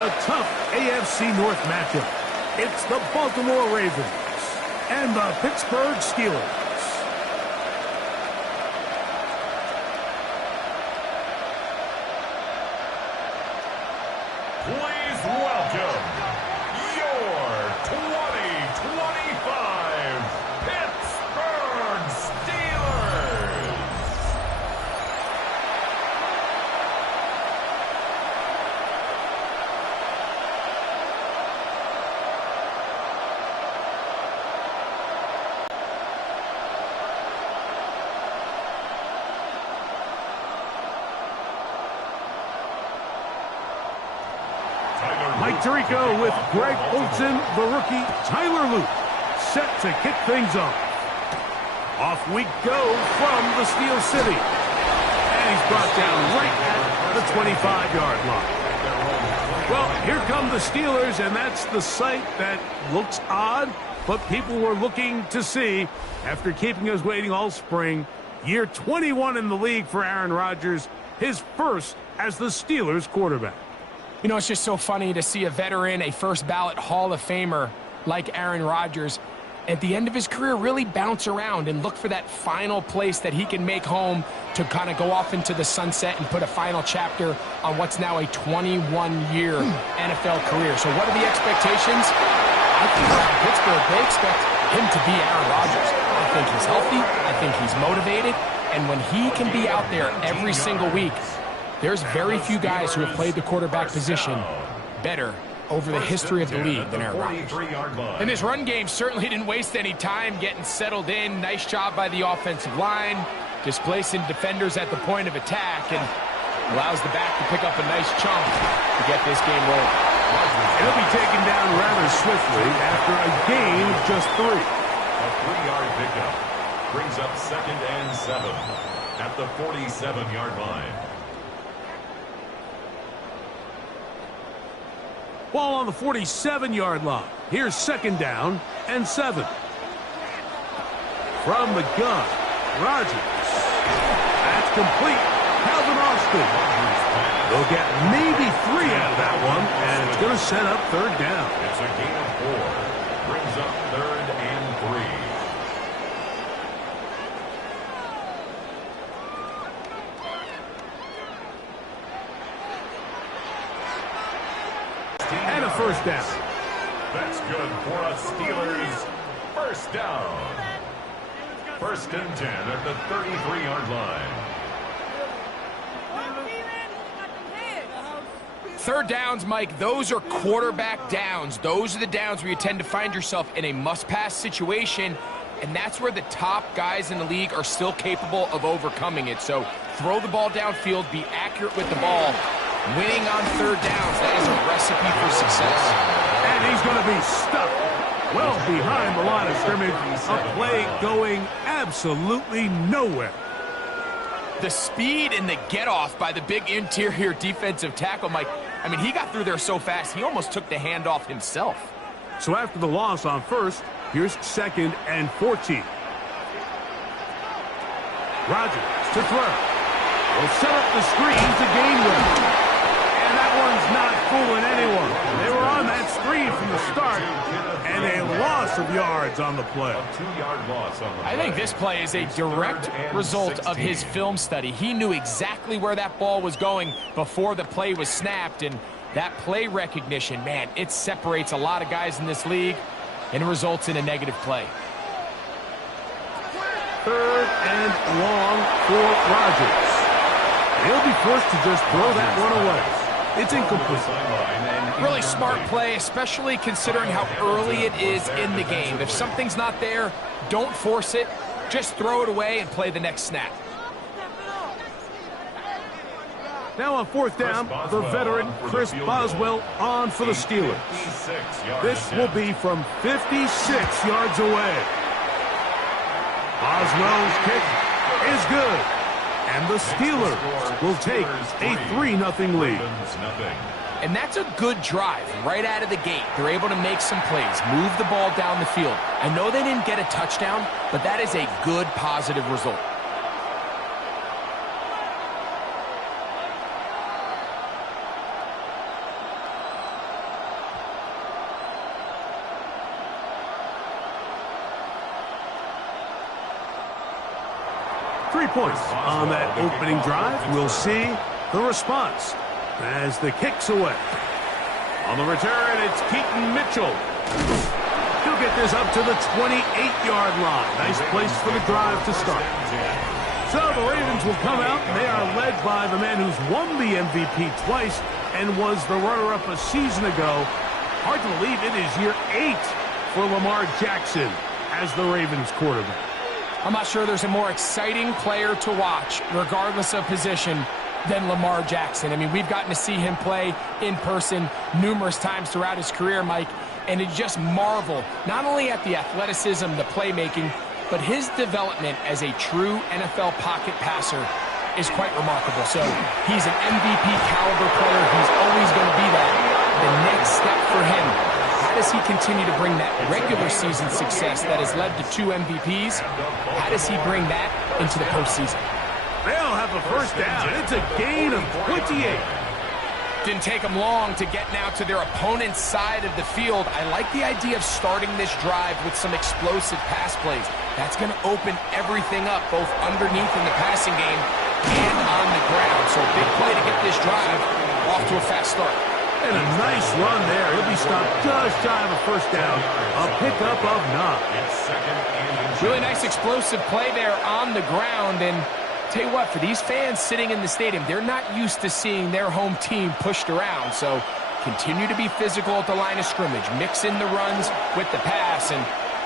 A tough AFC North matchup. It's the Baltimore Ravens and the Pittsburgh Steelers. Please welcome your 2025 Pittsburgh Steelers. Mike Tirico with Greg Olsen, the rookie Tyler Luke, set to kick things off. Off we go from the Steel City. And he's brought down right at the 25-yard line. Well, here come the Steelers, and that's the sight that looks odd, but people were looking to see after keeping us waiting all spring. Year 21 in the league for Aaron Rodgers, his first as the Steelers quarterback. You know, it's just so funny to see a veteran, a first-ballot Hall of Famer like Aaron Rodgers, at the end of his career really bounce around and look for that final place that he can make home to kind of go off into the sunset and put a final chapter on what's now a 21-year NFL career. So what are the expectations? I think around Pittsburgh, they expect him to be Aaron Rodgers. I think he's healthy. I think he's motivated. And when he can be out there every single week, there's very few guys who have played the quarterback position better over the history of the league than Aaron Rodgers. And this run game certainly didn't waste any time getting settled in. Nice job by the offensive line, displacing defenders at the point of attack, and allows the back to pick up a nice chunk to get this game rolling. He'll be taken down rather swiftly after a gain of just 3. A 3-yard pickup brings up 2nd and 7 at the 47-yard line. Ball on the 47-yard line. Here's 2nd down and 7. From the gun, Rodgers. That's complete. Calvin Austin. They'll get maybe 3 out of that one, and it's going to set up 3rd down. It's a gain of 4. Brings up 3rd and 3. And a 1st down. That's good for a Steelers 1st down. 1st and 10 at the 33-yard line. 3rd downs, Mike, those are quarterback downs. Those are the downs where you tend to find yourself in a must-pass situation, and that's where the top guys in the league are still capable of overcoming it. So throw the ball downfield, be accurate with the ball. Winning on 3rd downs, that is a recipe for success. And he's going to be stuck well behind the line of scrimmage. A play going absolutely nowhere. The speed and the get-off by the big interior defensive tackle, Mike, I mean, he got through there so fast, he almost took the handoff himself. So after the loss on 1st, here's 2nd and 14. Rodgers to throw. Will set up the screen to gain 1. And that one's not fooling anyone. They were on that screen from the start, and a loss of yards on the play. A 2-yard loss on the play. I think this play is a direct result of his film study. He knew exactly where that ball was going before the play was snapped, and that play recognition, man, it separates a lot of guys in this league, and it results in a negative play. 3rd and long for Rodgers. He'll be forced to just throw that one away. It's incomplete. Really smart play, especially considering how early it is in the game. If something's not there, don't force it. Just throw it away and play the next snap. Now on 4th down, the veteran Chris Boswell on for the Steelers. This will be from 56 yards away. Boswell's kick is good. And the Steelers will take a 3-0 lead. And that's a good drive right out of the gate. They're able to make some plays, move the ball down the field. I know they didn't get a touchdown, but that is a good, positive result. 3 points on that opening drive. We'll see the response as the kick's away. On the return, it's Keaton Mitchell. He'll get this up to the 28-yard line. Nice place for the drive to start. So the Ravens will come out, and they are led by the man who's won the MVP twice and was the runner-up a season ago. Hard to believe it is year 8 for Lamar Jackson as the Ravens quarterback. I'm not sure there's a more exciting player to watch, regardless of position, than Lamar Jackson. I mean, we've gotten to see him play in person numerous times throughout his career, Mike, and it just marvel, not only at the athleticism, the playmaking, but his development as a true NFL pocket passer is quite remarkable. So he's an MVP caliber player. He's always going to be that. The next step for him, how does he continue to bring that regular season success that has led to 2 MVPs? How does he bring that into the postseason? They'll have a first down. It's a gain of 28. Didn't take them long to get now to their opponent's side of the field. I like the idea of starting this drive with some explosive pass plays. That's going to open everything up, both underneath in the passing game and on the ground. So big play to get this drive off to a fast start. And a nice run there. He'll be stopped just shy of a first down. A pickup of 9. Really nice explosive play there on the ground. And tell you what, for these fans sitting in the stadium, they're not used to seeing their home team pushed around. So continue to be physical at the line of scrimmage. Mix in the runs with the pass. And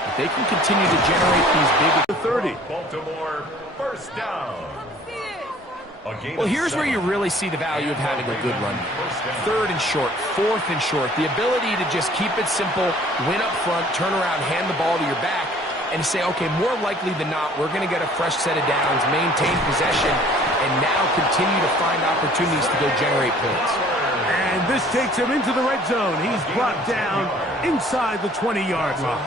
if they can continue to generate these big... 30. Baltimore, first down. Well, here's where you really see the value of having a good run. 3rd and short, 4th and short. The ability to just keep it simple, win up front, turn around, hand the ball to your back, and say, okay, more likely than not, we're going to get a fresh set of downs, maintain possession, and now continue to find opportunities to go generate points. And this takes him into the red zone. He's brought down inside the 20-yard line.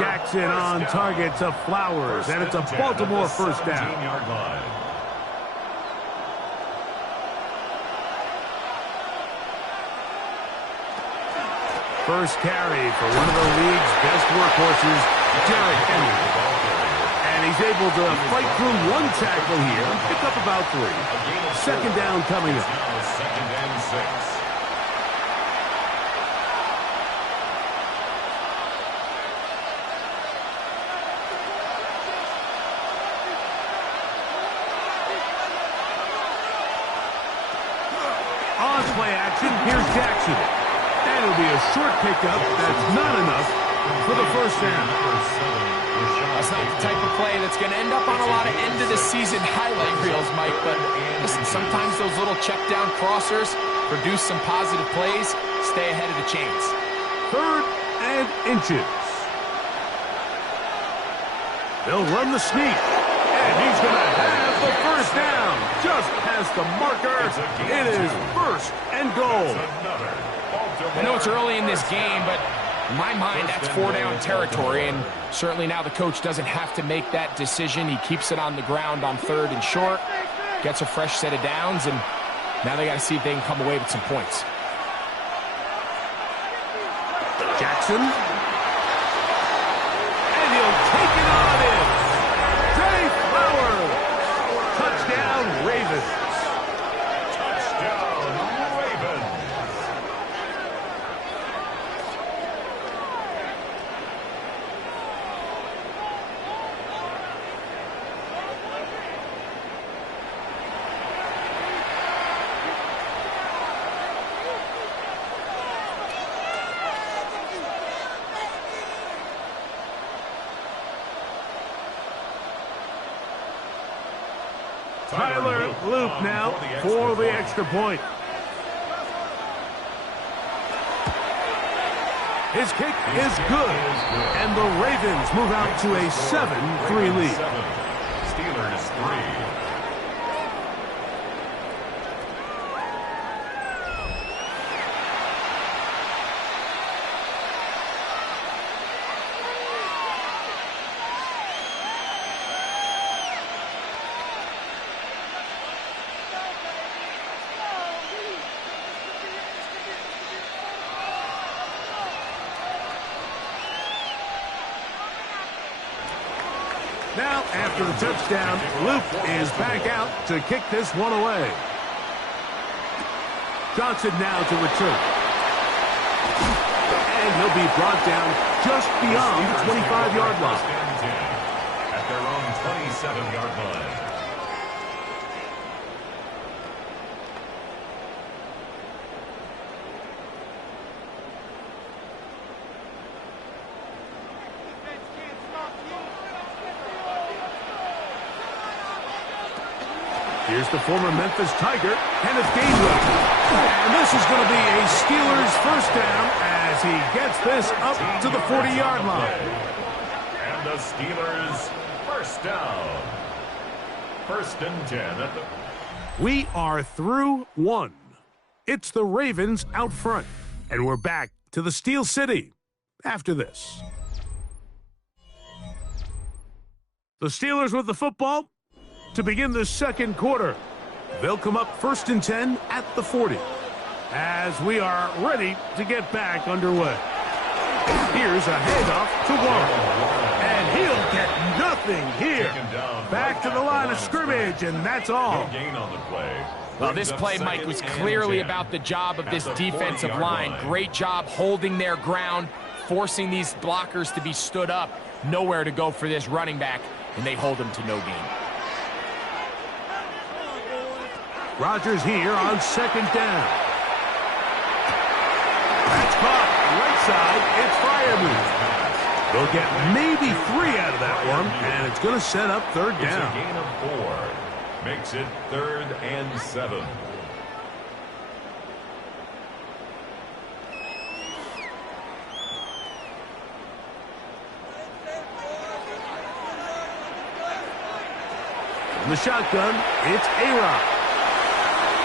Jackson on target to Flowers, and it's a Baltimore first down. First carry for one of the league's best workhorses, Derrick Henry. And he's able to fight through one tackle here, pick up about 3. Second down coming up. Second and 6. On play action, here's Jackson. That'll be a short pickup. That's not enough for the first down. That's not the type of play that's going to end up on a lot of end-of-the-season highlight reels, Mike. But listen, sometimes those little check-down crossers produce some positive plays. Stay ahead of the chains. 3rd and inches. They'll run the sneak. And he's going to have the first down. Just past the marker. It is 1st and goal. I know it's early in this game, but in my mind, that's 4-down territory, and certainly now the coach doesn't have to make that decision. He keeps it on the ground on 3rd and short, gets a fresh set of downs, and now they got to see if they can come away with some points. Jackson. And he'll take it on in. Trey Flowers. Touchdown, Ravens. Tyler Loop now for the extra point. His kick is good, and the Ravens move out to a 7-3 lead. Steelers 3. Now, after the touchdown, Luke is back out to kick this one away. Johnson now to return. And he'll be brought down just beyond the 25-yard line. At their own 27-yard line. Here's the former Memphis Tiger, Kenneth Gainwell. And this is going to be a Steelers first down as he gets this up to the 40-yard line. And the Steelers first down. First and 10 at the... We are through one. It's the Ravens out front. And we're back to the Steel City after this. The Steelers with the football to begin the second quarter. They'll come up first and 10 at the 40 as we are ready to get back underway. Here's a handoff to Warren, and he'll get nothing here. Back to the line of scrimmage, and that's all. Well, this play, Mike, was clearly about the job of this defensive line. Great job holding their ground, forcing these blockers to be stood up. Nowhere to go for this running back, and they hold him to no gain. Rodgers here on second down. That's caught. Right side, it's Freiermuth. They'll get maybe 3 out of that one, and it's going to set up third down. It's a gain of 4. Makes it 3rd and 7. From the shotgun, it's A-Rod.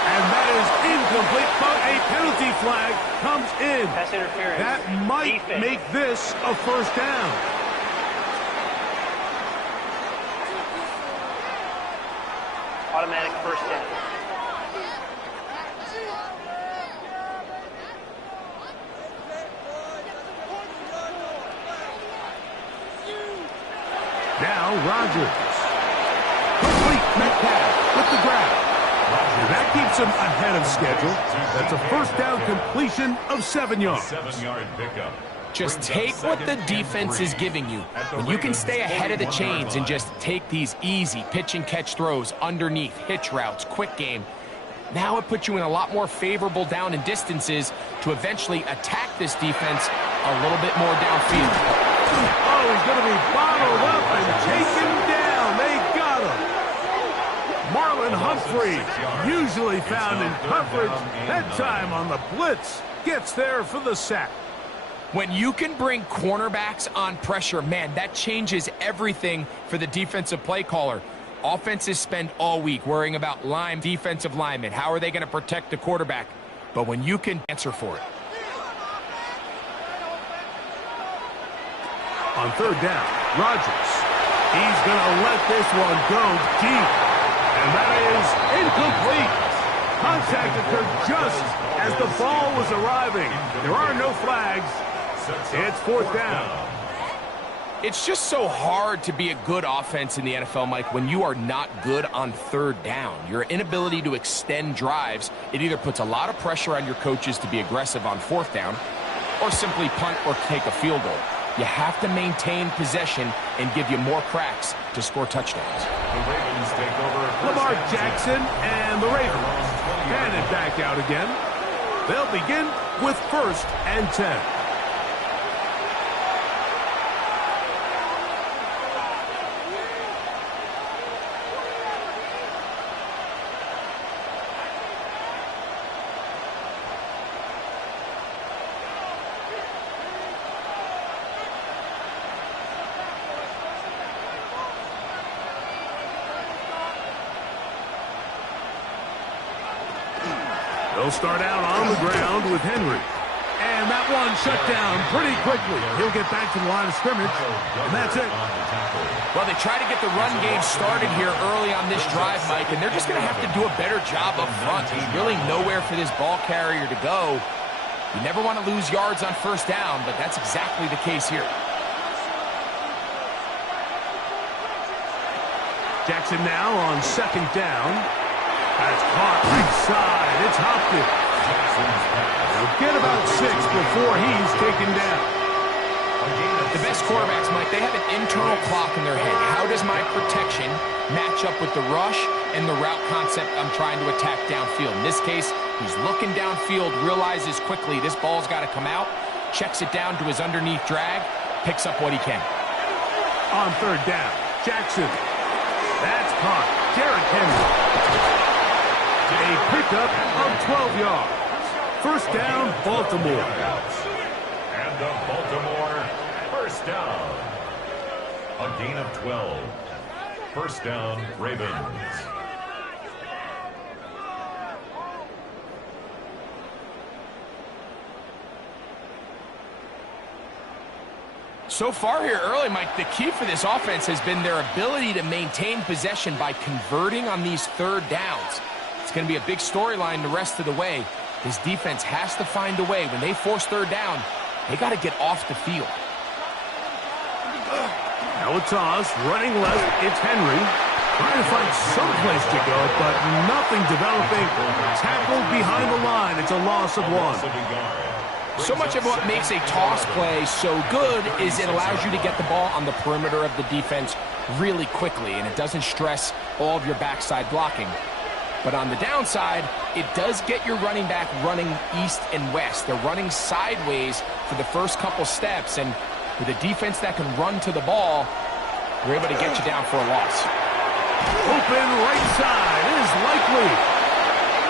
And that is incomplete, but a penalty flag comes in. Pass interference. That might make this a first down. Automatic first down. Now Rodgers. Complete Metcalf with the grab. That keeps him ahead of schedule. That's a first down completion of 7 yards. 7-yard pickup. Just take what the defense is giving you. When you can stay ahead of the chains and just take these easy pitch and catch throws underneath, hitch routes, quick game, now it puts you in a lot more favorable down and distances to eventually attack this defense a little bit more downfield. Oh, he's going to be bottled up and taken down. They got him. Marlon Humphrey, usually found in coverage, that time on the blitz, gets there for the sack. When you can bring cornerbacks on pressure, man, that changes everything for the defensive play caller. Offenses spend all week worrying about defensive linemen. How are they going to protect the quarterback? But when you can answer for it. On third down, Rodgers. He's going to let this one go deep. And that is incomplete. Contact occurred just as the ball was arriving. There are no flags. It's fourth down. It's just so hard to be a good offense in the NFL, Mike, when you are not good on third down. Your inability to extend drives, it either puts a lot of pressure on your coaches to be aggressive on fourth down or simply punt or take a field goal. You have to maintain possession and give you more cracks to score touchdowns. The Ravens take over. Lamar Jackson and the Ravens hand it back out again. They'll begin with first and 10. They'll start out on the ground with Henry. And that one shut down pretty quickly. He'll get back to the line of scrimmage, and that's it. Well, they try to get the run game started here early on this drive, Mike, and they're just going to have to do a better job up front. There's really nowhere for this ball carrier to go. You never want to lose yards on first down, but that's exactly the case here. Jackson now on second down. That's caught right side. It's Hopkins. He'll get about 6 before he's taken down. The best quarterbacks, Mike, they have an internal clock in their head. How does my protection match up with the rush and the route concept I'm trying to attack downfield? In this case, he's looking downfield, realizes quickly this ball's got to come out, checks it down to his underneath drag, picks up what he can. On third down, Jackson. That's caught. Derrick Henry. A pickup of 12 yards. First down, Baltimore. And the Baltimore first down. A gain of 12. First down, Ravens. So far here early, Mike, the key for this offense has been their ability to maintain possession by converting on these third downs. It's going to be a big storyline the rest of the way. This defense has to find a way. When they force third down, they got to get off the field. Now a toss, running left, it's Henry. Trying to find some place to go, but nothing developing. Tackled behind the line. It's a loss of 1. So much of what makes a toss play so good is it allows you to get the ball on the perimeter of the defense really quickly, and it doesn't stress all of your backside blocking. But on the downside, it does get your running back running east and west. They're running sideways for the first couple steps, and with a defense that can run to the ball, we're able to get you down for a loss. Open right side is likely.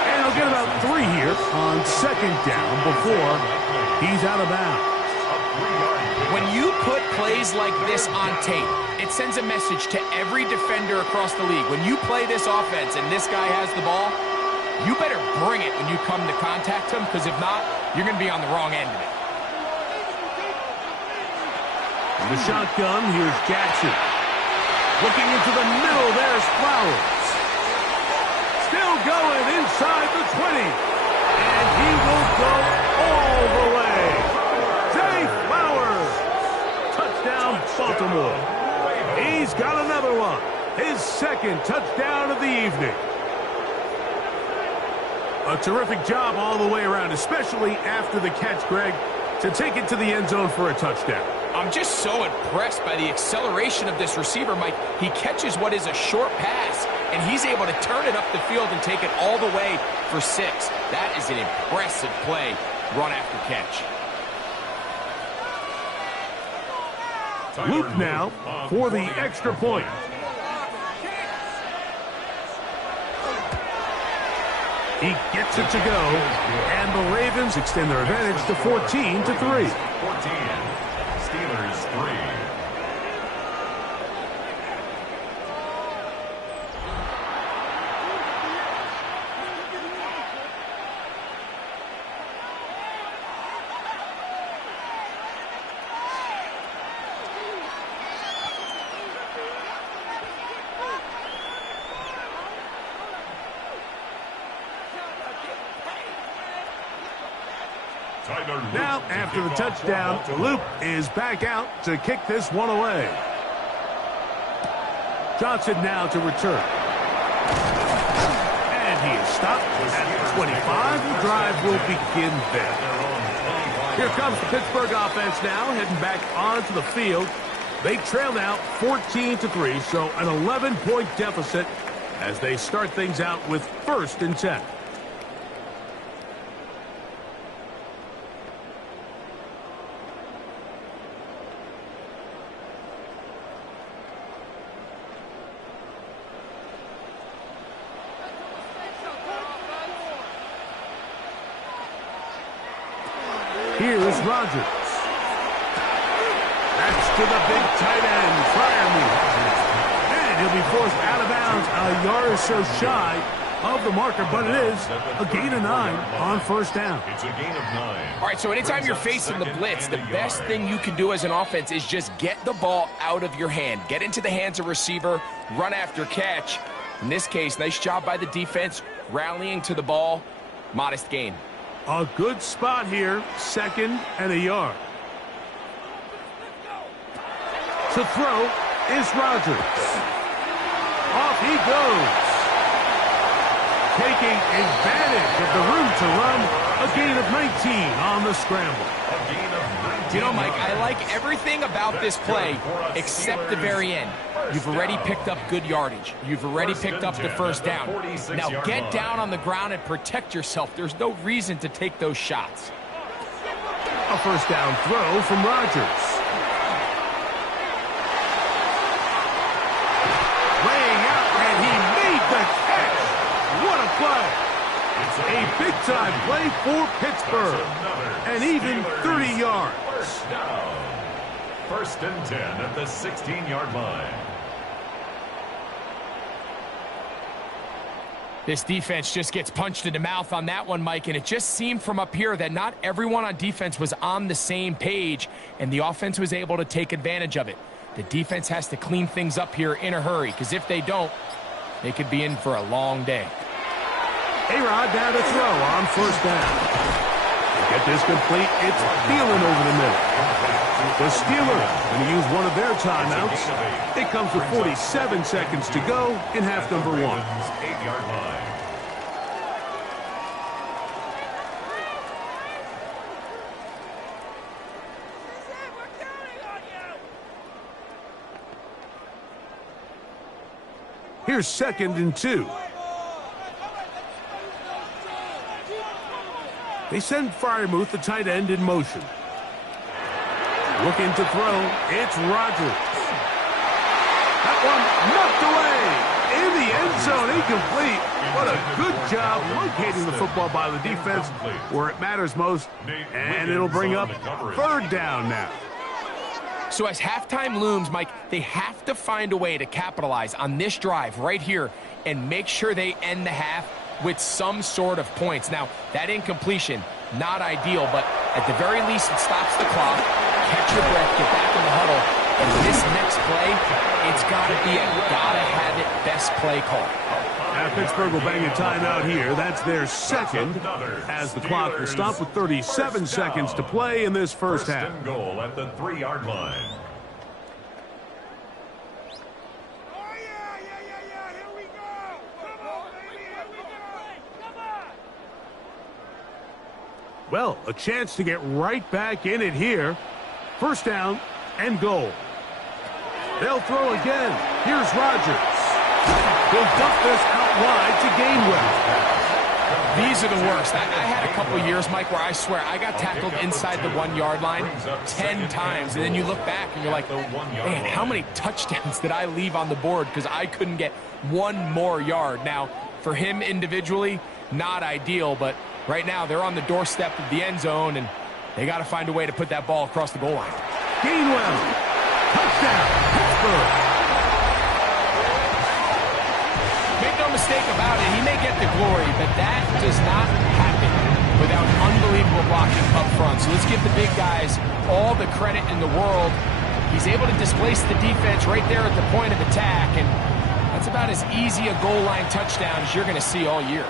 And he'll get about 3 here on second down before he's out of bounds. When you put plays like this on tape, it sends a message to every defender across the league. When you play this offense and this guy has the ball, you better bring it when you come to contact him, because if not, you're going to be on the wrong end of it. In the shotgun, here's Jackson. Looking into the middle, there's Flowers. Still going inside the 20. And he will go all the way. Zay Flowers. Touchdown, Baltimore. He's got another one. His second touchdown of the evening. A terrific job all the way around, especially after the catch, Greg, to take it to the end zone for a touchdown. I'm just so impressed by the acceleration of this receiver, Mike. He catches what is a short pass, and he's able to turn it up the field and take it all the way for 6. That is an impressive play, run after catch. Luke now for the extra point. He gets it to go, and the Ravens extend their advantage to 14-3. 14. Steelers 3. Now, after the touchdown, Luke is back out to kick this one away. Johnson now to return. And he is stopped at the 25. The drive will begin there. Here comes the Pittsburgh offense now, heading back onto the field. They trail now 14-3, so an 11-point deficit as they start things out with 1st and 10. Here's Rodgers. That's to the big tight end, Freiermuth. And he'll be forced out of bounds a yard or so shy of the marker, but it is a gain of 9 on first down. It's a gain of 9. All right, so anytime you're facing the blitz, the best thing you can do as an offense is just get the ball out of your hand. Get into the hands of receiver, run after catch. In this case, nice job by the defense, rallying to the ball. Modest gain. A good spot here, 2nd and a yard. To throw is Rodgers. Off he goes. Taking advantage of the room to run. A gain of 19 on the scramble. You know, Mike, I like everything about this play except the very end. You've already picked up good yardage. You've already picked up the first down. Now get down on the ground and protect yourself. There's no reason to take those shots. A first down throw from Rodgers. Laying out, and he made the catch. What a play. A big-time play for Pittsburgh. And even 30 yards. First down. First and 10 at the 16-yard line. This defense just gets punched in the mouth on that one, Mike, and it just seemed from up here that not everyone on defense was on the same page, and the offense was able to take advantage of it. The defense has to clean things up here in a hurry, because if they don't, they could be in for a long day. A-Rod down to throw on first down. To get this complete, it's Thielen over the middle. The Steelers going to use one of their timeouts. It comes with 47 seconds to go in half number 1. 8-yard line. Here's 2nd and 2. They send Freiermuth, the tight end, in motion. Looking to throw, it's Rodgers. That one knocked away in the end zone, incomplete. What a good job locating the football by the defense where it matters most, and it'll bring up 3rd down now. So as halftime looms, Mike, they have to find a way to capitalize on this drive right here and make sure they end the half with some sort of points. Now, that incompletion, not ideal, but at the very least, it stops the clock. Catch your breath, get back in the huddle, and this next play, it's got to be a gotta-have-it best play call. Now, Pittsburgh will bang a timeout here. That's their 2nd, as the clock will stop with 37 seconds to play in this first half. First and goal at the 3-yard line. Well, a chance to get right back in it here. First down and goal. They'll throw again. Here's Rodgers. He'll dump this out wide to Gainwell. These are the worst. I had a couple years, Mike, where I swear I got tackled inside the 1-yard line 10 times, and then you look back and you're like, man, how many touchdowns did I leave on the board because I couldn't get one more yard? Now, for him individually, not ideal, but right now they're on the doorstep of the end zone, and they got to find a way to put that ball across the goal line. Gainwell. Touchdown, Pittsburgh. Make no mistake about it, he may get the glory, but that does not happen without unbelievable blocking up front. So let's give the big guys all the credit in the world. He's able to displace the defense right there at the point of attack, and that's about as easy a goal line touchdown as you're going to see all year.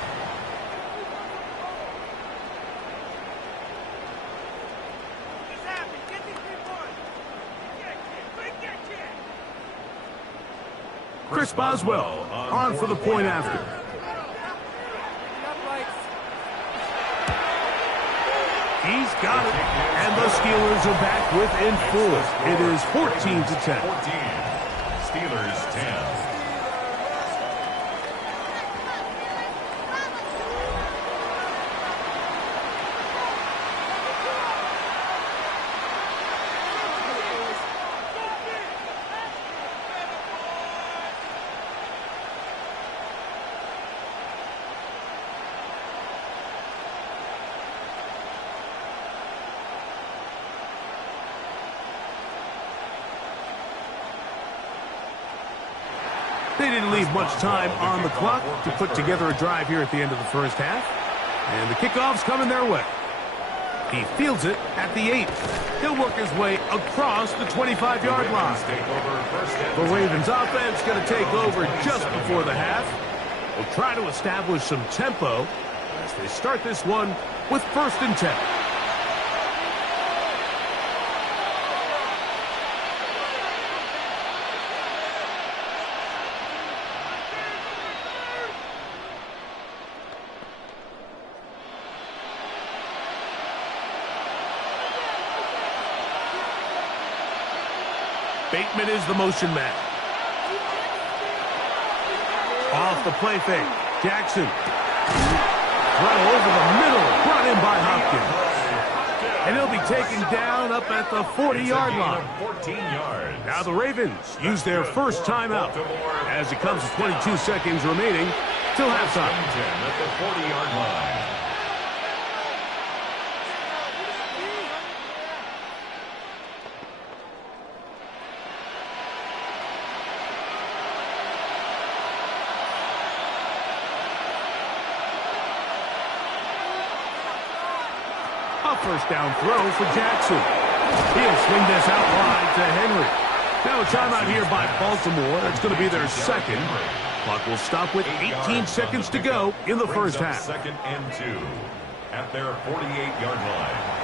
Chris Boswell on for the point after. He's got it, and the Steelers are back within 4. It is 14-10. 14. Steelers 10. They didn't leave much time on the clock to put together a drive here at the end of the first half. And the kickoff's coming their way. He fields it at the 8. He'll work his way across the 25-yard line. The Ravens offense going to take over just before the half. They'll try to establish some tempo as they start this one with 1st and 10. Bateman is the motion man. Off the play fake. Jackson. Throw over the middle. Brought in by Hopkins. And he'll be taken down up at the 40-yard line. 14 yards. Now the Ravens use their first timeout as it comes to 22 seconds remaining till halftime. 10 at the 40-yard line. A first down throw for Jackson. He'll swing this out wide to Henry. Now a timeout here by Baltimore. That's going to be their second. Clock will stop with 18 seconds to go in the first half. Second and 2 at their 48-yard line.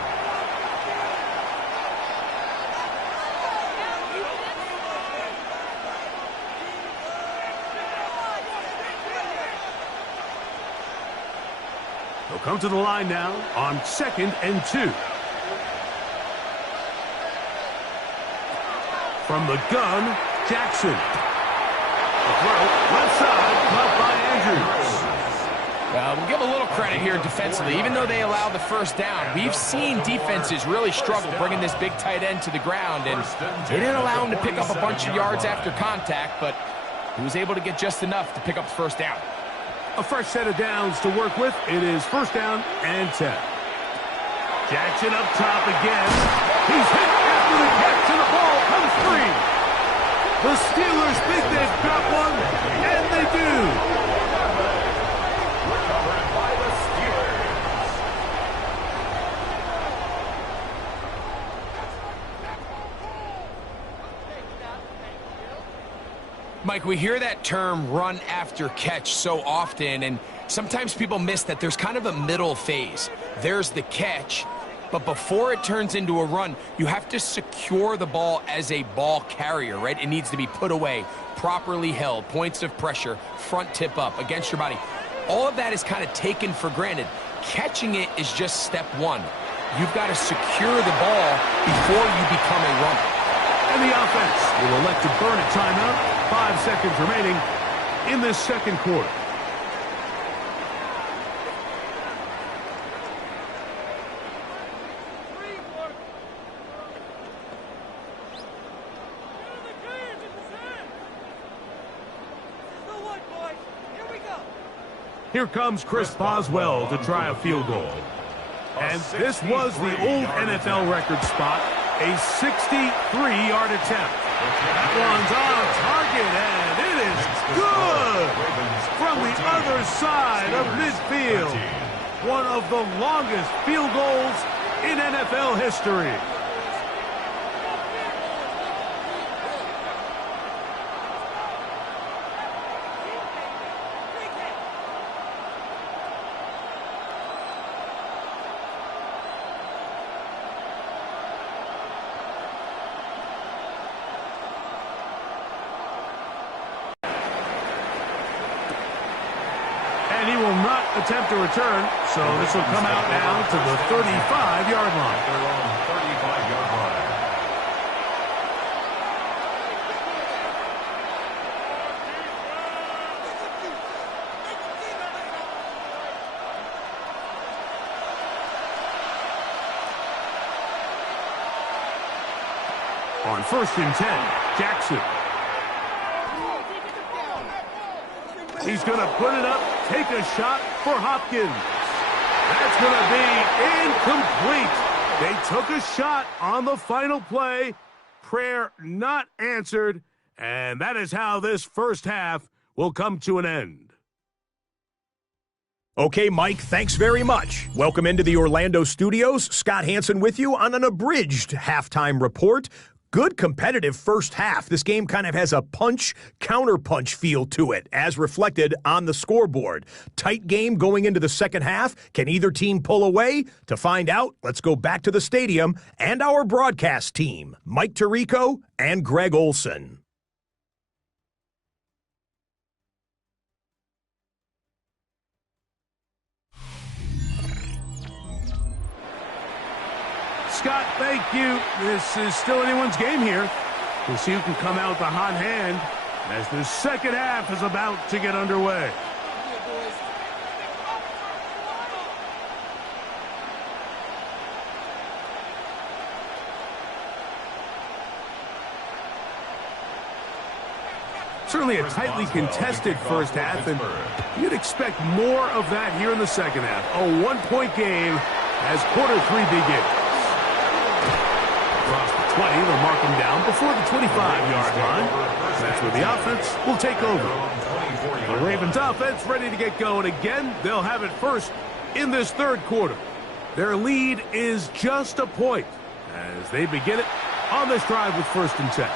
They'll come to the line now on 2nd and 2. From the gun, Jackson. The throw, left side, caught by Andrews. We'll give a little credit here defensively. Even though they allowed the first down, we've seen defenses really struggle bringing this big tight end to the ground, and they didn't allow him to pick up a bunch of yards after contact, but he was able to get just enough to pick up the first down. A fresh set of downs to work with. It is first down and 10. Jackson up top again. He's hit after the catch, and the ball comes free. The Steelers think they've got one, and they do. Recovered by the Steelers. Mike, we hear that term run after catch so often, and sometimes people miss that there's kind of a middle phase. There's the catch, but before it turns into a run, you have to secure the ball as a ball carrier, right? It needs to be put away, properly held, points of pressure, front tip up against your body. All of that is kind of taken for granted. Catching it is just step one. You've got to secure the ball before you become a runner. And the offense will elect to burn a timeout. 5 seconds remaining in this second quarter. Here comes Chris Boswell to try a field goal. And this was the old NFL record spot, a 63-yard attempt. That one's on target, and it is good from the other side of midfield. One of the longest field goals in NFL history. And he will not attempt a return, so this will come out now to the 35-yard line. They're on 35-yard line. On 1st and 10, Jackson. He's going to put it up, take a shot for Hopkins. That's going to be incomplete. They took a shot on the final play. Prayer not answered. And that is how this first half will come to an end. Okay, Mike, thanks very much. Welcome into the Orlando studios. Scott Hansen with you on an abridged halftime report. Good competitive first half. This game kind of has a punch-counterpunch feel to it, as reflected on the scoreboard. Tight game going into the second half. Can either team pull away? To find out, let's go back to the stadium and our broadcast team, Mike Tirico and Greg Olson. Scott, thank you. This is still anyone's game here. We'll see who can come out with the hot hand as the second half is about to get underway. Certainly a tightly contested first half, and you'd expect more of that here in the second half. A one-point game as quarter three begins. Across the 20, they'll mark him down before the 25-yard line. That's where the offense will take over. The Ravens offense ready to get going again. They'll have it first in this third quarter. Their lead is just a point as they begin it on this drive with 1st and 10.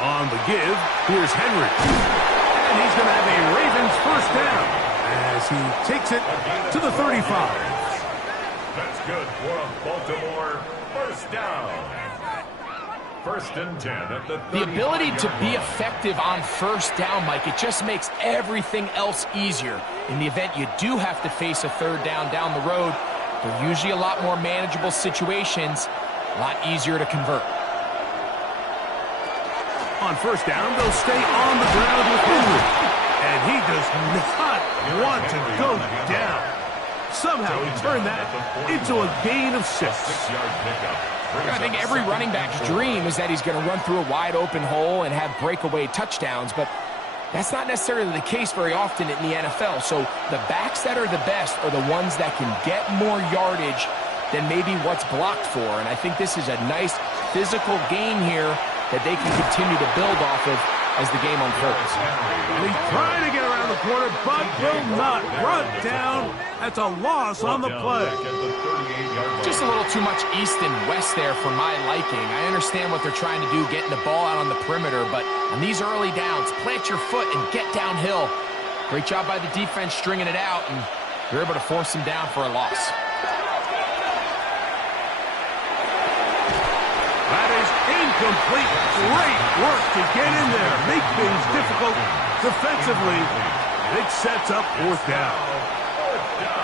On the give, here's Henry. And he's going to have a Ravens first down as he takes it to the 35. That's good for a Baltimore first down. 1st and 10 at the 35. The ability to be effective on first down, Mike, it just makes everything else easier. In the event you do have to face a third down the road, they're usually a lot more manageable situations, a lot easier to convert. On first down, they'll stay on the ground with Henry. And he does not want to go down. Somehow he turned that into a gain of 6. I think every running back's dream is that he's going to run through a wide open hole and have breakaway touchdowns, but that's not necessarily the case very often in the NFL. So the backs that are the best are the ones that can get more yardage than maybe what's blocked for. And I think this is a nice physical gain here that they can continue to build off of as the game unfolds. And he's trying to get around the corner, but will not. Run down. That's a loss on the play. Just a little too much east and west there for my liking. I understand what they're trying to do, getting the ball out on the perimeter, but on these early downs, plant your foot and get downhill. Great job by the defense stringing it out, and they're able to force them down for a loss. That is incomplete. Great work to get in there. Make things difficult defensively. And it sets up 4th down.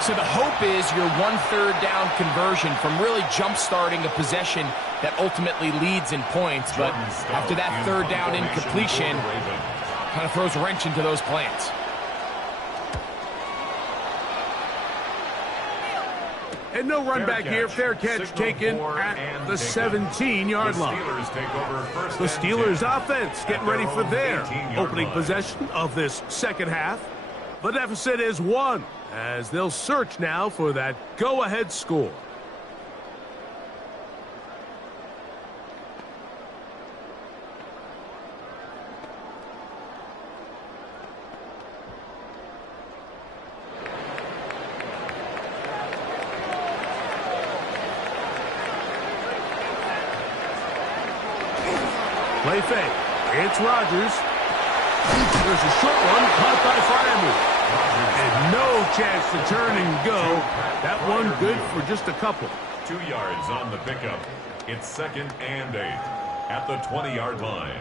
So the hope is your 1/3 down conversion from really jump-starting a possession that ultimately leads in points. But after that 3rd down incompletion, kind of throws a wrench into those plans. And no run back here. Fair catch taken at the 17-yard line. The Steelers offense getting ready for their opening possession of this second half. The deficit is 1 as they'll search now for that go-ahead score. Play fake. It's Rodgers. There's a short one caught by Fryermuth. And no chance to turn and go. That one good for just a couple. 2 yards on the pickup. It's 2nd and 8 at the 20-yard line.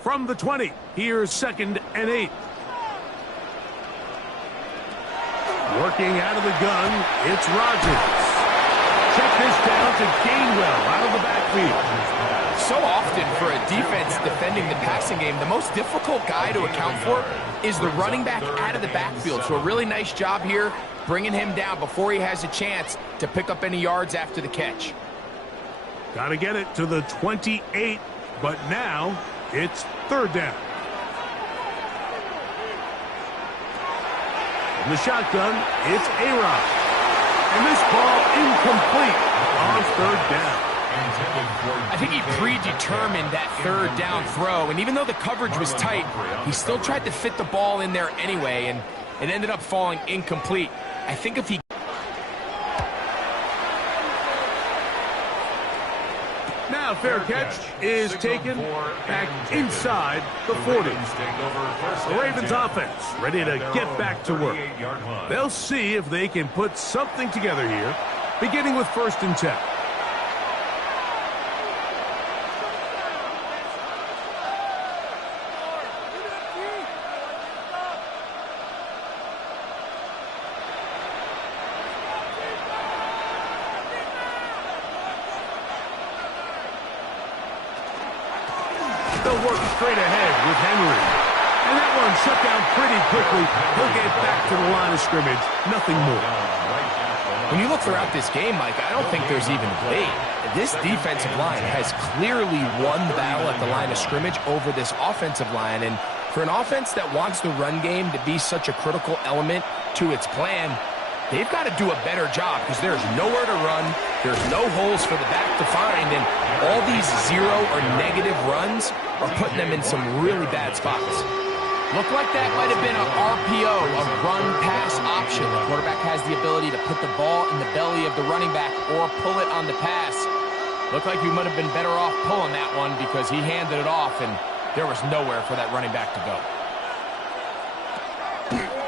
From the 20, here's 2nd and 8. Working out of the gun, it's Rodgers. Check this down to Gainwell out of the backfield. So often for a defense defending the passing game, the most difficult guy to account for is the running back out of the backfield. So a really nice job here bringing him down before he has a chance to pick up any yards after the catch. Got to get it to the 28, but now it's 3rd down. From the shotgun, it's A-Rod. And this ball incomplete on 3rd down. I think he predetermined that 3rd down throw, and even though the coverage was tight, he still tried to fit the ball in there anyway, and it ended up falling incomplete. I think if he... Now Now fair catch is taken back inside the 40. The Ravens offense ready to get back to work. They'll see if they can put something together here, beginning with 1st and 10. They'll work straight ahead with Henry. And that one shut down pretty quickly. He'll get back to the line of scrimmage. Nothing more. When you look throughout this game, Mike, I don't think there's even debate. This defensive line has clearly won the battle at the line of scrimmage over this offensive line. And for an offense that wants the run game to be such a critical element to its plan, they've got to do a better job because there's nowhere to run. There's no holes for the back to find. And all these zero or negative runs are putting them in some really bad spots. Looked like that might have been an RPO, a run-pass option. The quarterback has the ability to put the ball in the belly of the running back or pull it on the pass. Looked like you might have been better off pulling that one because he handed it off, and there was nowhere for that running back to go.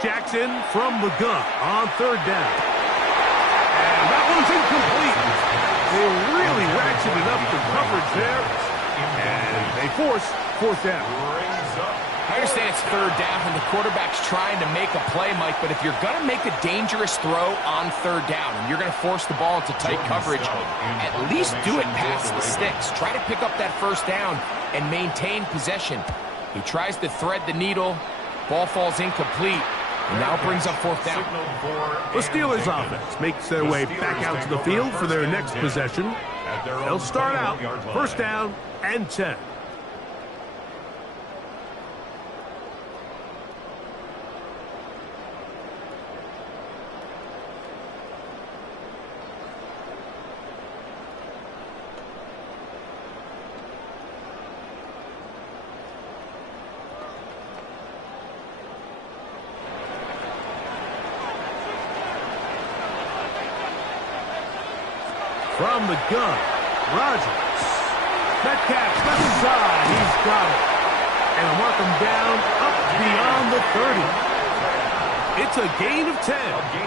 Jackson from the gun on 3rd down. And that one's incomplete. They really ratcheted up the coverage there, and they force 4th down. I understand it's 3rd down and the quarterback's trying to make a play, Mike, but if you're going to make a dangerous throw on 3rd down and you're going to force the ball into tight coverage, at least do it past the sticks. Try to pick up that 1st down and maintain possession. He tries to thread the needle. Ball falls incomplete. And now brings up 4th down. The Steelers offense makes their way back out to the field for their next possession. They'll start out 1st down and 10. From the gun, Rodgers. Metcalf left side. He's got it. And they'll mark him down up beyond the 30. It's a gain of 10.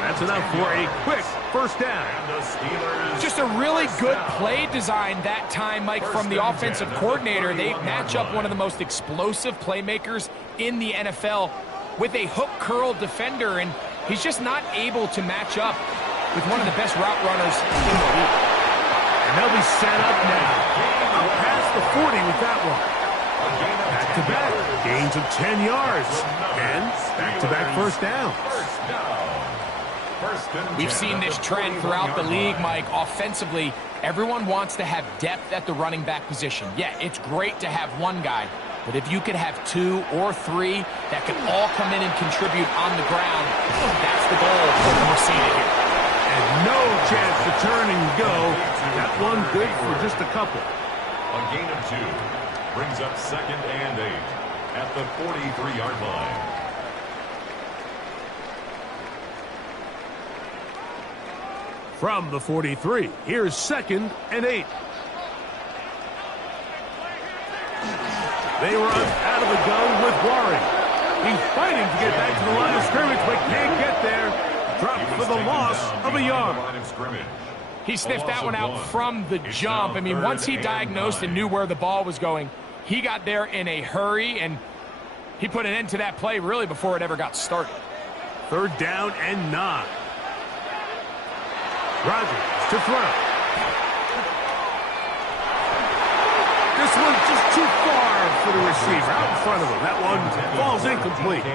That's enough for a quick 1st down. Just a really good play design that time, Mike, from the offensive coordinator. They match up one of the most explosive playmakers in the NFL with a hook curl defender, and he's just not able to match up with one of the best route runners in the league. And they'll be set up now. Up past the 40 with that one. Back-to-back. Gains of 10 yards. And back-to-back 1st downs. We've seen this trend throughout the league, Mike. Offensively, everyone wants to have depth at the running back position. Yeah, it's great to have one guy, but if you could have 2 or 3 that can all come in and contribute on the ground, that's the goal. We're seeing it here. And no chance to turn and go. That one good for just a couple. A gain of 2 brings up 2nd and 8 at the 43-yard line. From the 43, here's 2nd and 8. They run out of the gun with Warren. He's fighting to get back to the line of scrimmage, but can't get there. Dropped for the loss of a yard. He sniffed that one out from the jump. I mean, once he diagnosed and knew where the ball was going, he got there in a hurry, and he put an end to that play really before it ever got started. 3rd down and 9. Rodgers to throw. This one's just too far for the receiver. Out in front of him. That one falls incomplete.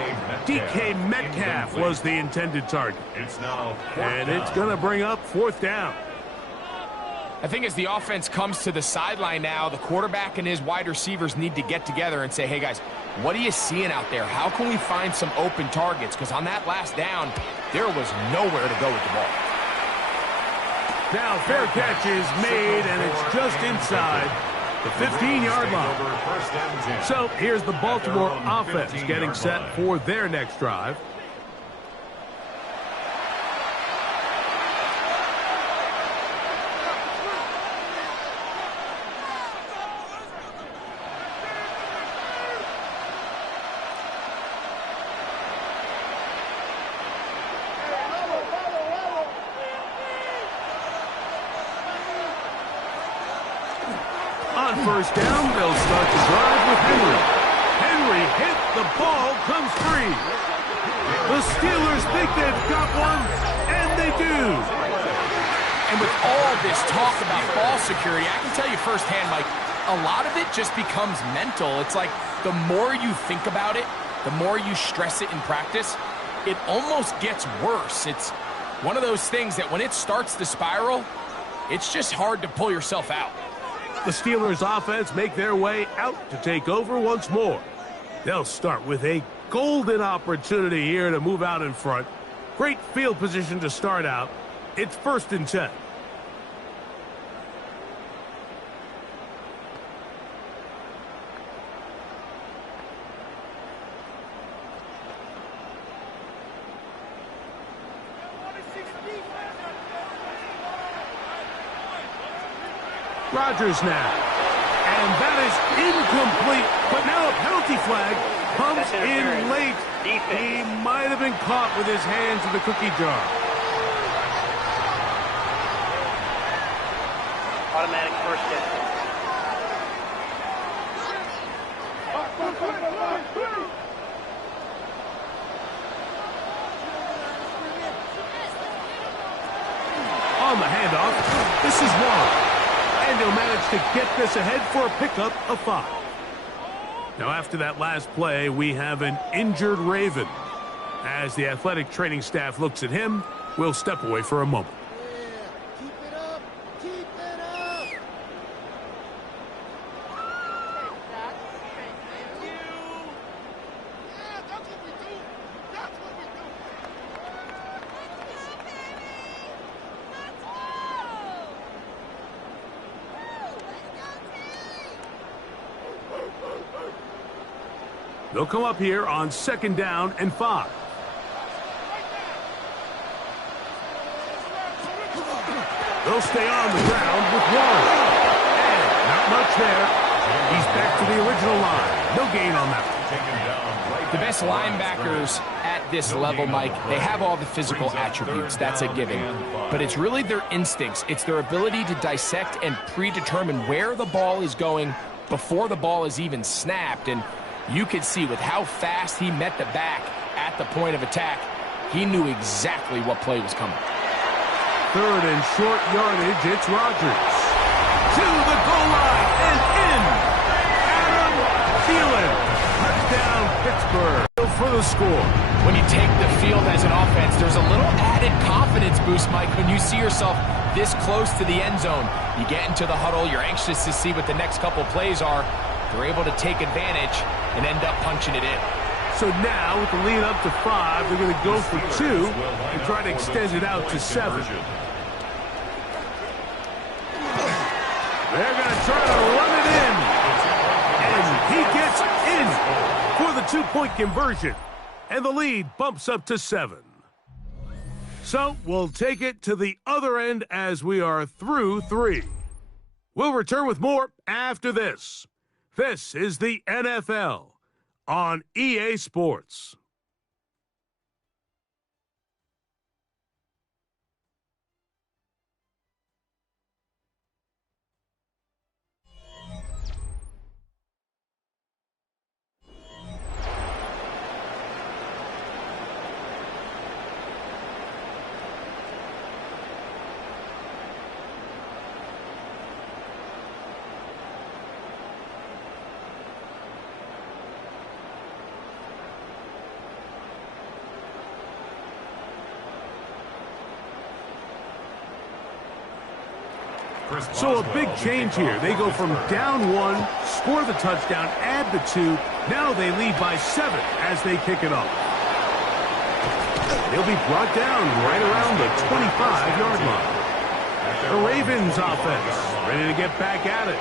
DK Metcalf was the intended target. And it's going to bring up 4th down. I think as the offense comes to the sideline now, the quarterback and his wide receivers need to get together and say, hey, guys, what are you seeing out there? How can we find some open targets? Because on that last down, there was nowhere to go with the ball. Now fair catch is made, and it's just inside the 15-yard line. So here's the Baltimore offense getting set for their next drive. first down. They'll start the drive with Henry. Henry hit. The ball comes free. The Steelers think they've got one, and they do. And with all this talk about ball security, I can tell you firsthand, Mike, a lot of it just becomes mental. It's like the more you think about it, the more you stress it in practice, it almost gets worse. It's one of those things that when it starts to spiral, it's just hard to pull yourself out. The Steelers offense make their way out to take over once more. They'll start with a golden opportunity here to move out in front. Great field position to start out. It's 1st and 10. Rodgers now. And that is incomplete. But now a penalty flag comes in late. He might have been caught with his hands in the cookie jar. Automatic first down. On the handoff, this is one. And he'll manage to get this ahead for a pickup of 5. Now, after that last play, we have an injured Raven. As the athletic training staff looks at him, we'll step away for a moment. Keep it up. Keep it up. Yeah, that's what we do. That's what we do. They'll come up here on 2nd down and 5. They'll stay on the ground with 1. And not much there. He's back to the original line. No gain on that. The best linebackers at this level, Mike, they have all the physical attributes. That's a given. But it's really their instincts. It's their ability to dissect and predetermine where the ball is going before the ball is even snapped. And you could see with how fast he met the back at the point of attack, he knew exactly what play was coming. 3rd and short yardage, it's Rodgers. To the goal line and in. Adam Thielen. Touchdown, Pittsburgh. For the score. When you take the field as an offense, there's a little added confidence boost, Mike, when you see yourself this close to the end zone. You get into the huddle, you're anxious to see what the next couple plays are. They're able to take advantage and end up punching it in. So now, with the lead up to 5, they're going to go for 2 and try to extend it out to 7. They're going to try to run it in. And he gets in for the 2-point conversion. And the lead bumps up to 7. So we'll take it to the other end as we are through 3. We'll return with more after this. This is the NFL on EA Sports. So a big change here. They go from down 1, score the touchdown, add the 2. Now they lead by 7 as they kick it off. They'll be brought down right around the 25-yard line. The Ravens offense ready to get back at it.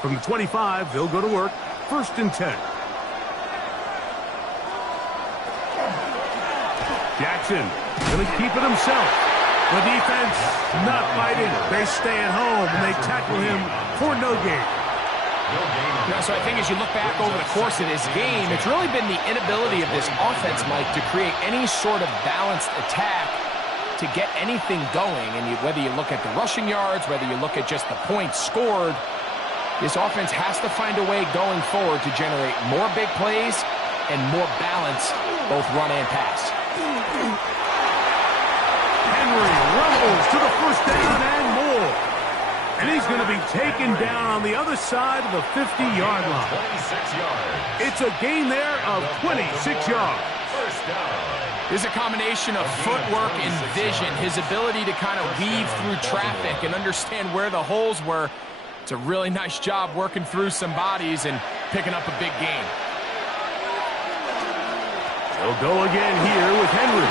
From the 25, they'll go to work. 1st and 10. Jackson going to keep it himself. The defense not fighting. They stay at home, and they tackle him for no gain. So I think as you look back over the course of this game, it's really been the inability of this offense, Mike, to create any sort of balanced attack to get anything going. And whether you look at the rushing yards, whether you look at just the points scored, this offense has to find a way going forward to generate more big plays and more balance, both run and pass. Henry rumbles to the first down and more. And he's going to be taken down on the other side of the 50-yard line. 26 yards. It's a gain there of 26 yards. First down. There's a combination of footwork and vision, his ability to kind of weave through traffic and understand where the holes were. It's a really nice job working through some bodies and picking up a big gain. They'll go again here with Henry.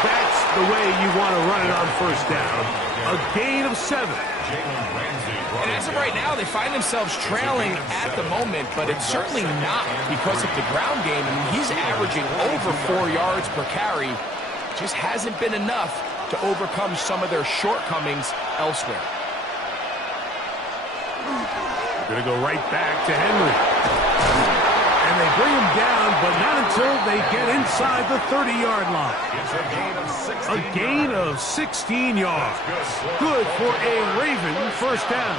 That's the way you want to run it on first down. A gain of 7. And as of right now, they find themselves trailing at the moment, but it's certainly not because of the ground game. I mean, he's averaging over 4 yards per carry. Just hasn't been enough to overcome some of their shortcomings elsewhere. They're going to go right back to Henry. And they bring him down, but not until they get inside the 30-yard line. It's a gain of 16. A gain of 16 yards. Good for a Raven first down.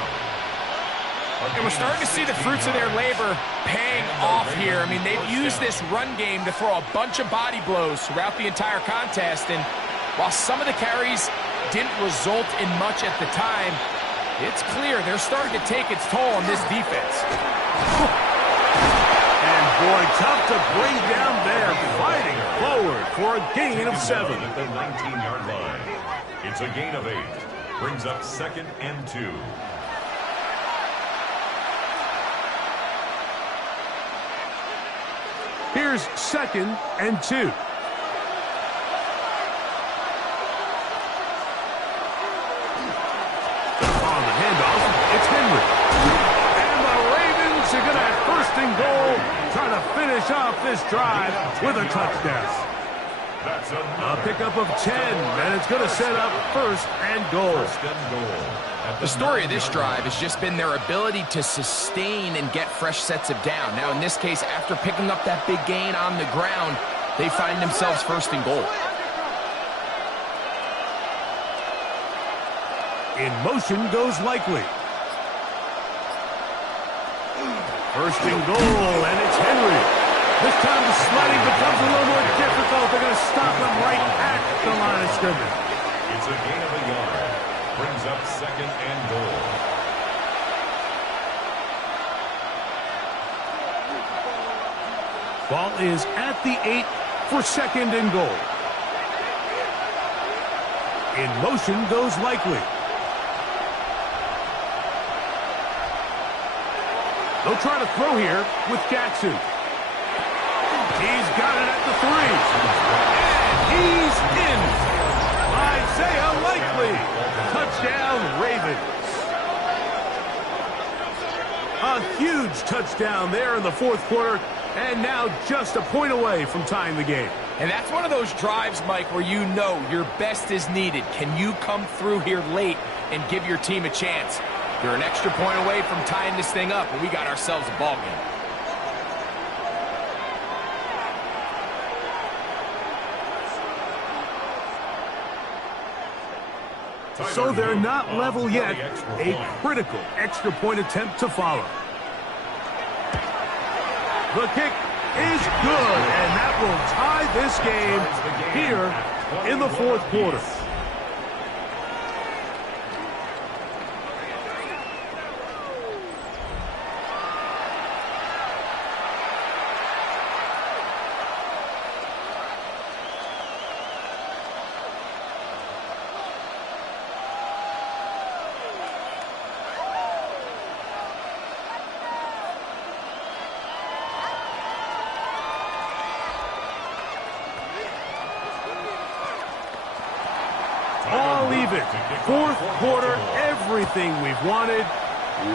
And we're starting to see the fruits of their labor paying off here. I mean, they've used this run game to throw a bunch of body blows throughout the entire contest. And while some of the carries didn't result in much at the time, it's clear they're starting to take its toll on this defense. Boy, tough to bring down there, fighting forward for a gain of 7. At the 19-yard line. It's a gain of 8. Brings up 2nd and 2. Here's 2nd and 2. On the handoff, it's Henry. And the Ravens are going to have 1st and goal. Trying to finish off this drive with a touchdown. That's A pickup of 10, and it's going to set up 1st and goal. 1st and goal. The story of this drive has just been their ability to sustain and get fresh sets of down. Now, in this case, after picking up that big gain on the ground, they find themselves 1st and goal. In motion goes Likely. 1st and goal, and it's Henry. This time the sliding becomes a little more difficult. They're going to stop him right at the line of scrimmage. It's a gain of a yard. Brings up 2nd and goal. Ball is at the 8 for 2nd and goal. In motion goes Likely. They'll try to throw here with Jackson. He's got it at the 3. And he's in. Isaiah Likely. Touchdown, Ravens. A huge touchdown there in the 4th quarter. And now just a point away from tying the game. And that's one of those drives, Mike, where you know your best is needed. Can you come through here late and give your team a chance? You're an extra point away from tying this thing up, and we got ourselves a ball game. So they're not level yet. A critical extra point attempt to follow. The kick is good, and that will tie this game here in the 4th quarter. All even. 4th quarter, everything we've wanted.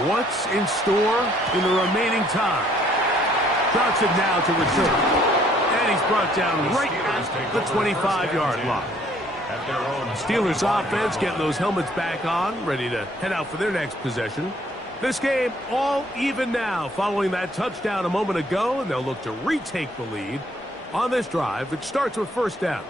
What's in store in the remaining time? Johnson now to return. And he's brought down right at the 25-yard line. at their own Steelers 25-yard offense getting line. those helmets back on, ready to head out for their next possession. This game all even now following that touchdown a moment ago, and they'll look to retake the lead on this drive, which starts with first down.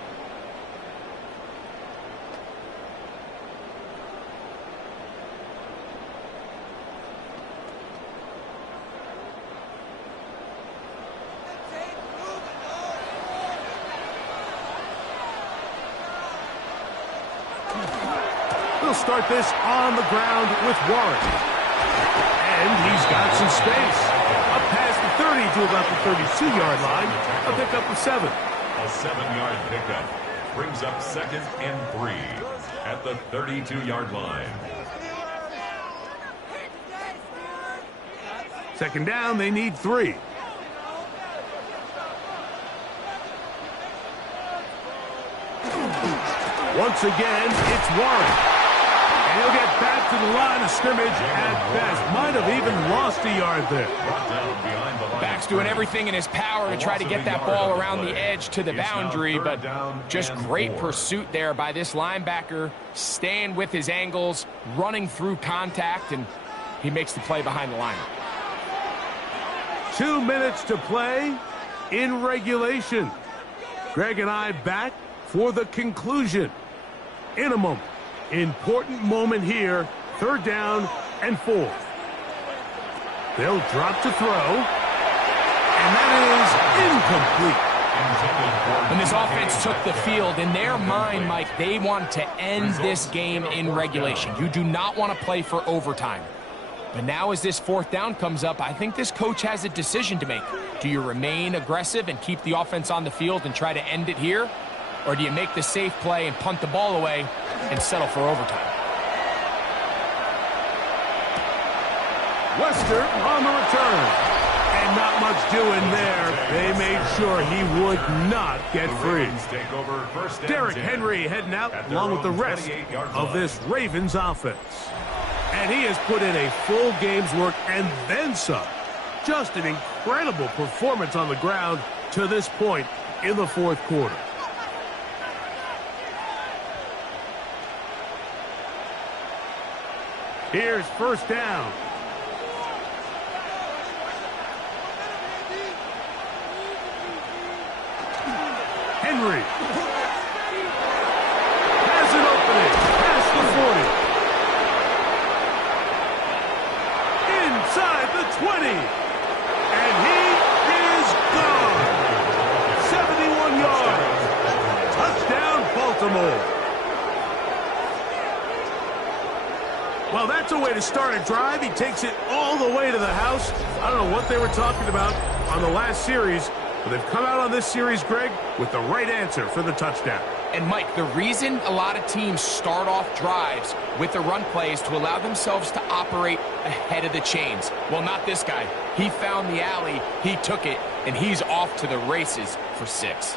They'll start this on the ground with Warren. And he's got some space. Up past the 30 to about the 32-yard line. A pickup of 7. A 7-yard pickup brings up 2nd and 3 at the 32-yard line. Second down, they need 3. Once again, it's Warren. And he'll get back to the line of scrimmage at best. Might have even lost a yard there. Back's doing everything in his power to try to get that ball around the edge to the boundary, but just great pursuit there by this linebacker, staying with his angles, running through contact, and he makes the play behind the line. 2 minutes to play in regulation. Greg and I back for the conclusion in a moment. Important moment here, 3rd down and 4. They'll drop to throw, and that is incomplete. When this offense took the field, in their mind, Mike, they want to end this game in regulation. You do not want to play for overtime. But now as this 4th down comes up, I think this coach has a decision to make. Do you remain aggressive and keep the offense on the field and try to end it here? Or do you make the safe play and punt the ball away and settle for overtime? Wester on the return. And not much doing there. They made sure he would not get free. Derrick Henry heading out along with the rest of this Ravens offense. And he has put in a full game's work and then some. Just an incredible performance on the ground to this point in the 4th quarter. Here's first down. Henry has an opening past the 40. Inside the 20. And he is gone. 71 yards. Touchdown, Baltimore. Well, that's a way to start a drive. He takes it all the way to the house. I don't know what they were talking about on the last series, but they've come out on this series, Greg, with the right answer for the touchdown. And, Mike, the reason a lot of teams start off drives with the run play is to allow themselves to operate ahead of the chains. Well, not this guy. He found the alley, he took it, and he's off to the races for 6.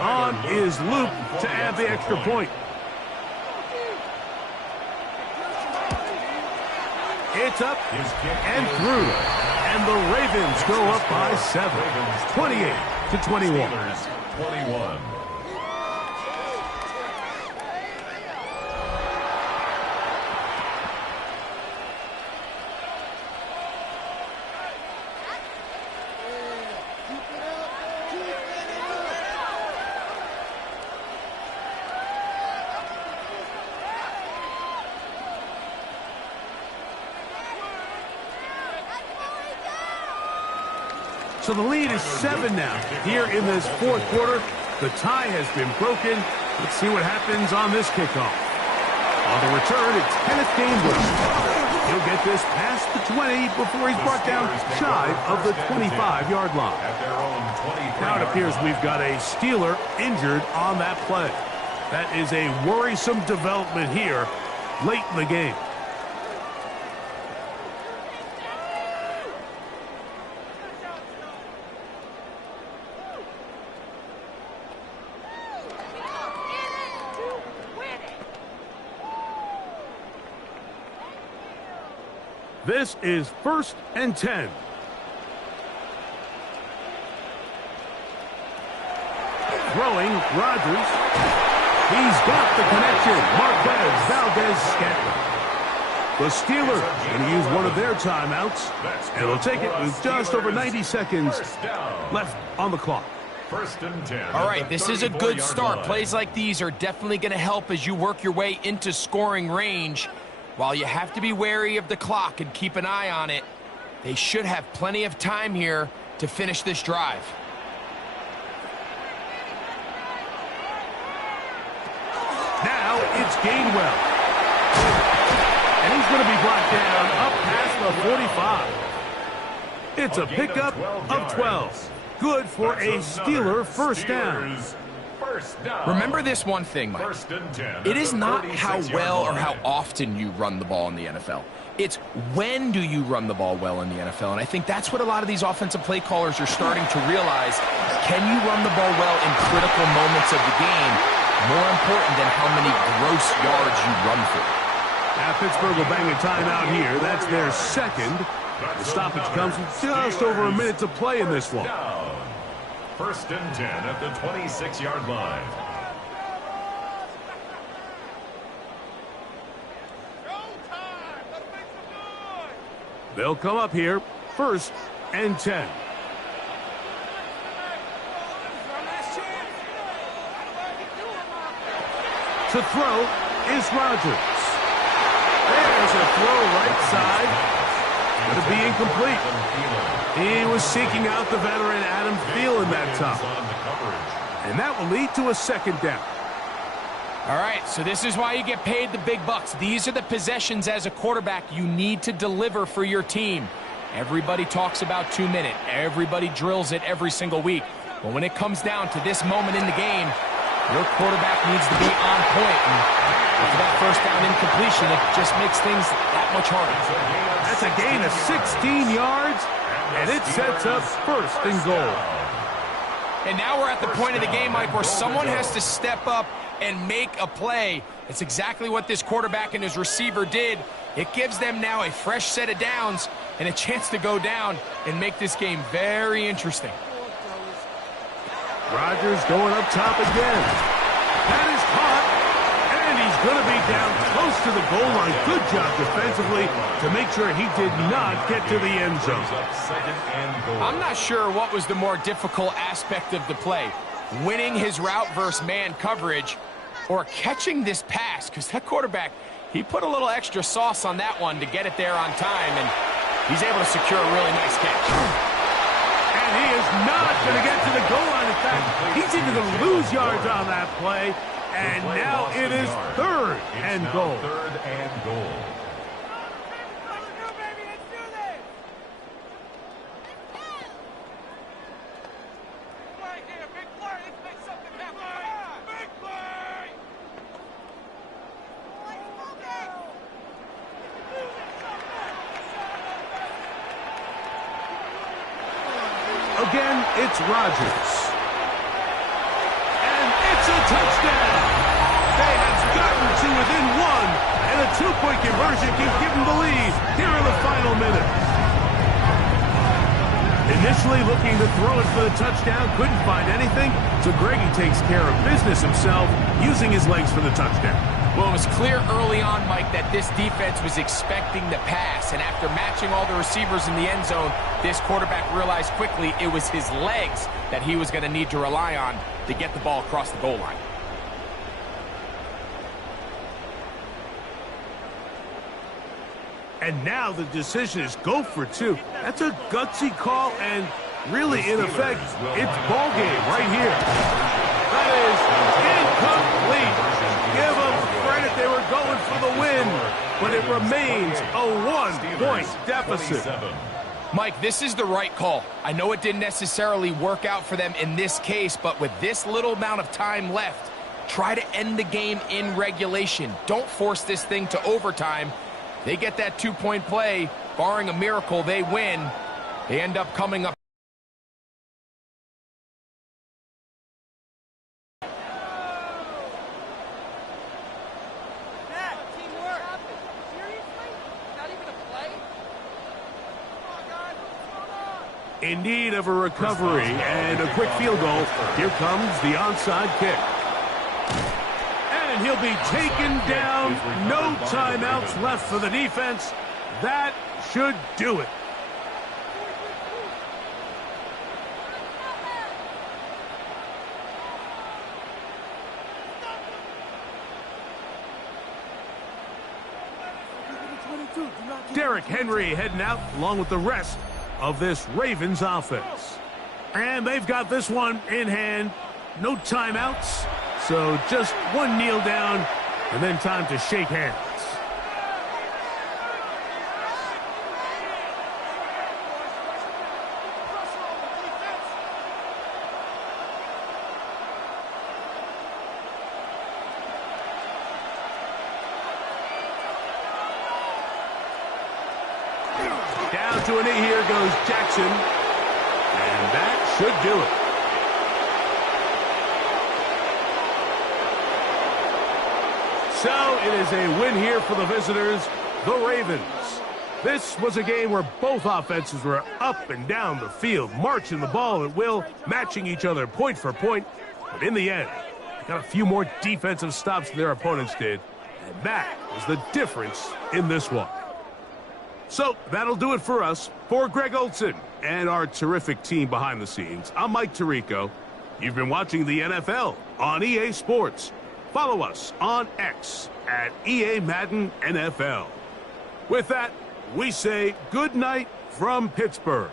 On is Luke to add the extra point. It's up and through. And the Ravens go up by 7. 28-21. 21. So the lead is 7 now. Here in this 4th quarter, the tie has been broken. Let's see what happens on this kickoff. On the return, it's Kenneth Gainwell. He'll get this past the 20 before he's brought down shy of the 25-yard line. Now it appears we've got a Steeler injured on that play. That is a worrisome development here late in the game. This is 1st and 10. Throwing, Rodgers. He's got the connection. Marquez Valdez-Scantling. The Steelers going to use one of their timeouts, and they'll take it with just over 90 seconds left on the clock. 1st and 10. All right, this is a good start. Plays like these are definitely going to help as you work your way into scoring range. While you have to be wary of the clock and keep an eye on it, they should have plenty of time here to finish this drive. Now it's Gainwell. And he's going to be brought down up past the 45. It's a pickup of 12. Good for a Steeler first down. Remember this one thing, Mike. It is not how well or how often you run the ball in the NFL. It's when do you run the ball well in the NFL. And I think that's what a lot of these offensive play callers are starting to realize. Can you run the ball well in critical moments of the game? More important than how many gross yards you run for. Now Pittsburgh will bang a timeout here. That's their second. The stoppage comes with just over a minute to play in this one. 1st and 10 at the 26-yard line. They'll come up here. 1st and 10. To throw is Rodgers. There's a throw right side. Going to be incomplete. He was seeking out the veteran Adam Thielen that time. And that will lead to a 2nd down. All right, so this is why you get paid the big bucks. These are the possessions as a quarterback you need to deliver for your team. Everybody talks about 2 minutes. Everybody drills it every single week. But when it comes down to this moment in the game, your quarterback needs to be on point. And after that first down incompletion, it just makes things that much harder. That's a gain of 16 yards, and it sets up 1st and goal. And now we're at the point of the game, Mike, where someone has to step up and make a play. It's exactly what this quarterback and his receiver did. It gives them now a fresh set of downs and a chance to go down and make this game very interesting. Rodgers going up top again. That is caught, and he's going to be down close to the goal line. Good job defensively to make sure he did not get to the end zone. I'm not sure what was the more difficult aspect of the play, winning his route versus man coverage or catching this pass, because that quarterback, he put a little extra sauce on that one to get it there on time, and he's able to secure a really nice catch. And he is not going to get to the goal line. In fact, he's either going to lose yards on that play, and now it is 3rd and goal. 3rd and goal. Again, it's Rodgers. And it's a touchdown. They have gotten to within 1, and a 2-point conversion can give them the lead here in the final minute. Initially looking to throw it for the touchdown, couldn't find anything, so Greggy takes care of business himself, using his legs for the touchdown. Well, it was clear early on, Mike, that this defense was expecting the pass. And after matching all the receivers in the end zone, this quarterback realized quickly it was his legs that he was going to need to rely on to get the ball across the goal line. And now the decision is go for 2. That's a gutsy call, and really, in effect, it's ball game right here. That is incomplete. Give them credit, they were going for the win, but it remains a 1-point deficit. Mike, this is the right call. I know it didn't necessarily work out for them in this case, but with this little amount of time left, try to end the game in regulation. Don't force this thing to overtime. They get that 2-point play. Barring a miracle, they win. They end up coming up. in need of a recovery and a quick field goal. Here comes the onside kick. And he'll be taken down. No timeouts left for the defense. That should do it. Derrick Henry heading out along with the rest of this Ravens offense. And they've got this one in hand. No timeouts. So just one kneel down and then time to shake hands. Down to a knee, here goes Jackson. And that should do it. So it is a win here for the visitors, the Ravens. This was a game where both offenses were up and down the field, marching the ball at will, matching each other point for point. But in the end, they got a few more defensive stops than their opponents did. And that was the difference in this one. So that'll do it for us. For Greg Olson and our terrific team behind the scenes, I'm Mike Tirico. You've been watching the NFL on EA Sports. Follow us on X at EA Madden NFL. With that, we say good night from Pittsburgh.